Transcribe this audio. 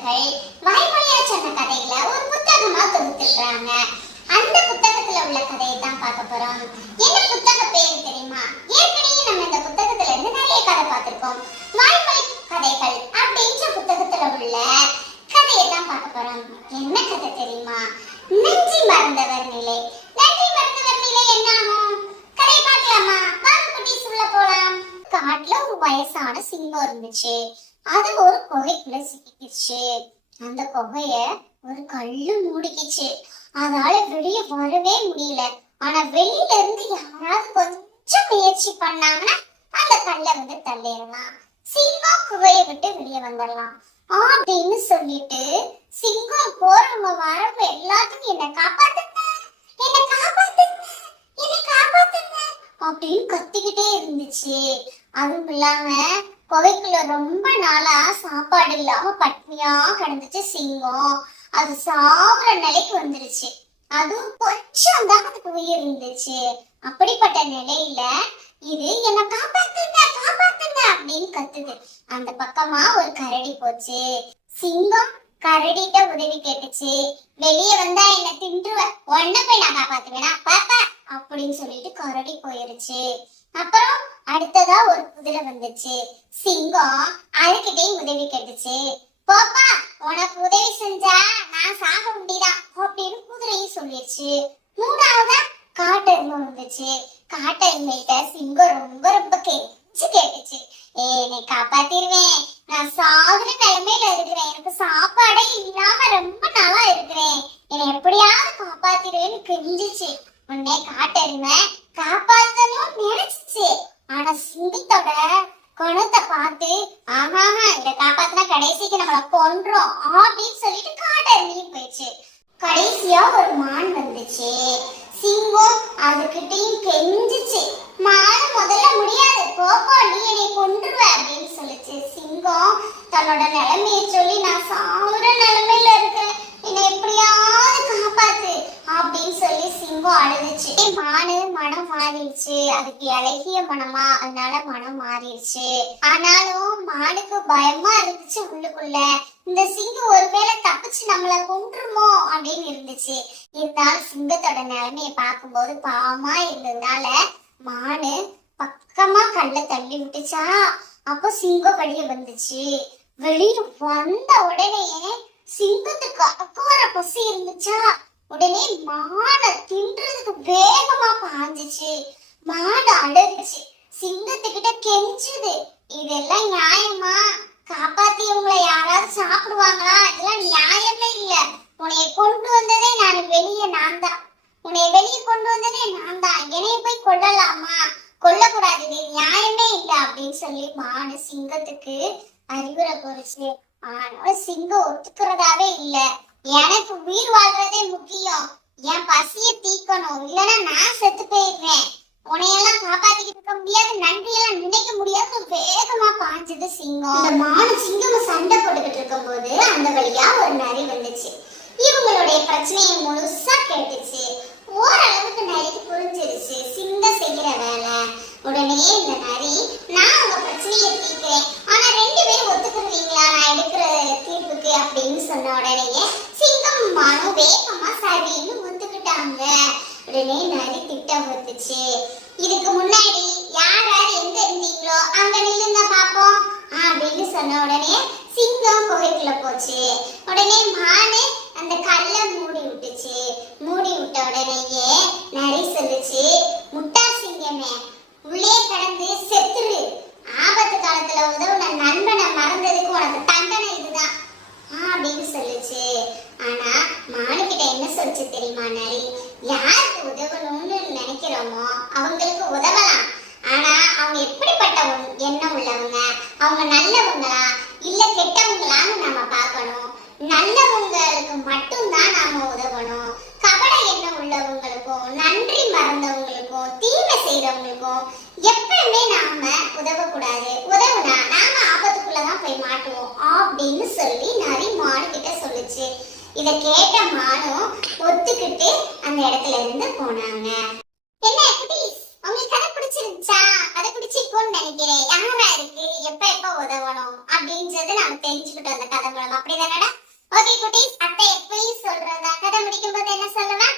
அவர்கள் வாய்மொழியா சொன்ன கதைகளை ஒரு புத்தகமா தொகுத்திருக்கிறாங்க. அந்த புத்தகத்துல உள்ள கதையை தான் பார்க்க போறோம். என்ன புத்தக பேர் தெரியுமா? ஏற்கனவே நம்ம இந்த புத்தகத்துல இருந்து நிறைய கதை பார்த்திருக்கோம். வாய்மொழி கதைகள் அப்படின்ற புத்தகத்துல உள்ள கதையை தான் பார்க்க போறோம். என்ன கதை தெரியுமா? நெஞ்சி மறந்தவர் நிலை. நன்றி மறந்தவர் நிலை என்ன ஆகும் கதை பார்க்கலாமா? வாங்க குட்டி சொல்ல போலாம். காட்டுல ஒரு வயசான சிங்கம் இருந்துச்சு. அது ஒரு குகைக்குள்ள சிக்கிக்கிச்சு. அந்த குகைய ஒரு கல்லு மூடிக்கிச்சு. அதால வெளியே வரவே முடியல. ஆனா வெளியில இருந்து யாராவது கொஞ்சம் முயற்சி பண்ணாங்கன்னா அந்த கல்லை வந்து தள்ளிடலாம். சிங்கம் குகையை விட்டு வெளியே வந்துடலாம். அப்படின்னு சொல்லிட்டு சிங்கம் போறவங்க வரவங்க எல்லாத்தையும் என்ன காப்பாத்துங்க. என்ன காப்பாத்துங்க. என்ன காப்பாத்துங்க. அப்படின்னு கத்திக்கிட்டே இருந்துச்சு. அதுவும் இல்லாம குகைக்குள்ள ரொம்ப நாளா சாப்பாடு இல்லாம பட்னியா கிடந்துச்சு சிங்கம். அது சாவுற நிலைக்கு வந்துருச்சு. அதுவும் கொஞ்சம் தான் அதுக்கு உயிர் இருந்துச்சு. அப்படிப்பட்ட நிலையில இது என்ன காப்பாத்துங்க காப்பாத்துங்க அப்படின்னு கத்துது. அந்த பக்கமா ஒரு கரடி போச்சு. சிங்கம் கரடிட்ட உதவி கேட்டுச்சு. வெளியே வந்தா என்ன தின்றுவ? உன்ன போய் நான் காப்பாத்துவேனா? பாப்பா அப்படின்னு சொல்லிட்டு கரடி போயிருச்சு. அப்புறம் அடுத்ததா ஒரு குதிரை வந்துச்சு. சிங்கம் அதுக்கிட்டையும் உதவி கேட்டுச்சு. போப்பா உனக்கு உதவி செஞ்சா நான் சாக முடியுதா? அப்படின்னு குதிரையும் சொல்லிடுச்சு மூணாவதா காட்டெருமை வந்துச்சு. காட்டெருமைகிட்ட சிங்கம் ரொம்ப ரொம்ப கெஞ்சி கேட்டுச்சு. ஏ நீ காப்பாத்திருவேன். நான் சாகுற நிலைமையில இருக்கிறேன். எனக்கு சாப்பாடே இல்லாம ரொம்ப நாளா இருக்கிறேன். என்னை எப்படியாவது காப்பாத்திருவேன்னு கெஞ்சிச்சு. உன்னை காட்டெருமை காப்பாத்தணும் நினைச்சு ஆனா சிங்கத்தோட குணத்தை பார்த்து ஆமா இத காப்பாத்தினா கடைசிக்கு நம்மள கொன்றோம் அப்படின்னு சொல்லிட்டு காட்டெருமையும் போயிடுச்சு. கடைசியா ஒரு மான் வந்துச்சு. சிங்கம் அதுகிட்டயும் கெஞ்சிச்சு. மான் முதல்ல முடியாது. போப்போ நீ என்னை கொன்றுவ அப்படின்னு சொல்லுச்சு. சிங்கம் தன்னோட நிலைமையை சொல்லி நான் சாகுற நிலைமையில இருக்கிறேன். அப்படின்னு சொல்லி சிங்கம் அழுதுச்சு. மானு மனம் மாறிடுச்சு. அதுக்கு இலகிய மனமா? அதனால மனம் மாறிடுச்சு. ஆனாலும் மானுக்கு பயமா இருந்துச்சு உள்ளுக்குள்ள. இந்த சிங்கம் ஒருவேளை தப்பிச்சு நம்மள கொன்றுமோ அப்படின்னு இருந்துச்சு. இருந்தாலும் சிங்கத்தோட நிலைமையை பார்க்கும்போது பாவமா இருந்ததுனால மானு பக்கமா கல்ல தள்ளி விட்டுச்சா? அப்போ சிங்கம் வெளியே வந்துச்சு. வெளியே வந்த உடனே சிங்கத்துக்கு அக்கோர பசி இருந்துச்சா? உடனே மானை தின்றதுக்கு வேகமா பாஞ்சிச்சு. மாடு அடருச்சு சிங்கத்துக்கிட்ட கெஞ்சுது. இதெல்லாம் நியாயமா? காப்பாத்தி உங்களை யாராவது சாப்பிடுவாங்களா? இதெல்லாம் நியாயமே இல்ல. உன்னைய கொண்டு வந்ததே நான். வெளியே நான் தான். உன்னைய வெளியே கொண்டு வந்ததே நான் தான். என்னைய போய் கொல்லலாமா? கொல்லக்கூடாது. இது நியாயமே இல்லை. அப்படின்னு சொல்லி மானு சிங்கத்துக்கு அறிவுரை கூறுச்சு. ஆனாலும் சிங்கம் ஒத்துக்கிறதாவே இல்லை. எனக்கு உயிர் வாழ்றதே முக்கியம். என் பசிய தீக்கணும் இல்லைன்னா நான் செத்து போயிடுறேன் உனையெல்லாம் காப்பாத்திக்கிட்டு இருக்க முடியாது. நன்றியெல்லாம் நினைக்க முடியாது வேகமா பாஞ்சது சிங்கம். இந்த மானு சிங்கம் சண்டை போட்டுக்கிட்டு இருக்கும்போது அந்த வழியா ஒரு நரி வந்துச்சு. இவங்களுடைய பிரச்சனையை முழுசா கேட்டுச்சு. ஓரளவுக்கு நரிக்கு புரிஞ்சிருச்சு. சிங்க செய்யற வேலை. உடனே இந்த நரி நான் உங்க பிரச்சனையை தீர்க்கிறேன். ஆனா ரெண்டு பேரும் ஒத்துக்குறீங்களா? நான் எடுக்கிற தீர்ப்புக்கு அப்படின்னு சொன்ன உடனே மனு வேகமா சரின்னு ஒத்துக்கிட்டாங்க உடனே நரி திட்டம் வந்துச்சு. இதுக்கு முன்னாடி யார் யார் எங்க இருந்தீங்களோ அங்க நில்லுங்க பாப்போம் அப்படின்னு சொன்ன உடனே சிங்கம் குகைக்குள்ள போச்சு. உடனே மானு அந்த கல்லை மூடி விட்டுச்சு. மூடி விட்டு உடனேயே நரி சொல்லுச்சு முட்டா சிங்கமே உள்ளே கடந்து செத்துரு ஆபத்து காலத்துல உதவுன நண்பனை மறந்ததுக்கு உனக்கு தண்டனை இதுதான் அப்படின்னு சொல்லுச்சு ஆனா மானுக்கிட்ட என்ன சொல்லுச்சு தெரியுமா நரி யாருக்கு உதவணும்னு நினைக்கிறோமோ அவங்களுக்கு உதவலாம் ஆனா அவங்க எப்படிப்பட்ட உண்- எண்ணம் உள்ளவங்க அவங்க நல்லவங்களா? இல்ல கெட்டவங்களான்னு நம்ம பார்க்கணும். நல்லவங்களுக்கு மட்டும்தான் நாம உதவணும். கபட எண்ணம் உள்ளவங்களுக்கும் நன்றி மறந்தவங்களுக்கும் தீமை செய்யறவங்களுக்கும் எப்பவுமே நாம உதவக்கூடாது. உதவுனா நாம ஆபத்துக்குள்ளதான் போய் மாட்டுவோம் அப்படின்னு சொல்லி நரி மானு கிட்ட சொல்லுச்சு. இத கேட்ட மானும் ஒத்துக்கிட்டு அந்த இடத்துல இருந்து போனாங்க என்ன குட்டீஸ் உங்களுக்கு கதை பிடிச்சிருந்துச்சா அது பிடிச்சிருக்கும்னு நினைக்கிறேன் யாரா இருக்கு எப்ப எப்ப உதவணும் அப்படின்றது நாம தெரிஞ்சுக்கிட்டோம் அந்த கதை மூலமா. அப்படிதானடா? ஓகே குட்டீஸ் அத்தை எப்பயும் சொல்றதா? கதை முடிக்கும் போது என்ன சொல்லுவேன்?